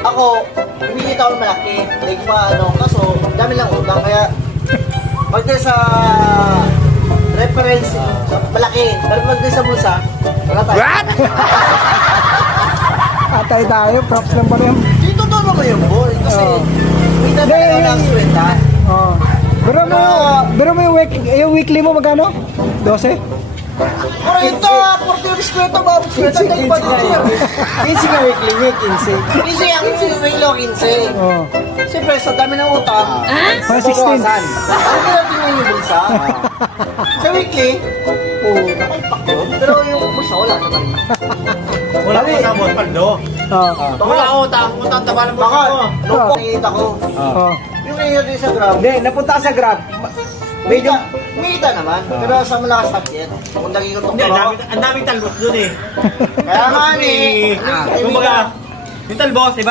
Ako, humihita ako ng malaki. Like pa ano, kaso dami lang utang. Kaya pagdating sa reference, malaki. Pero pagdating sa bulsa, wala tayo. Atay tayo, props lang pa rin. Dito to naman yung boy. Kasi, kita Hindi, talaga ng swenta. Oh. Pero mo yung weekly mo magkano? 12? Pero ito, 40 reskwento, babot swenta. Tayo pa dito yan. 15 ka weekly, may 15. Kasi ang wilo 15. Oh. Siyempre, sa dami ng utang, Mga 16. ano tinatingnan yung bulsa? Sa weekly, nakalpak yun. Pero yung bulsa, wala naman. Wala ko sa bot, paldo. Oh. Wala utang taba ng Baka, mo. nung nakikita ko, Oh. yung nangyari sa Grab, Hindi, napunta ka sa Grab. Mita naman. Pero sa malakas sakit, kung naging Hindi, ko, ang daming talbos dun eh. kaya nga ni, Kumbaga, yung talbos, diba?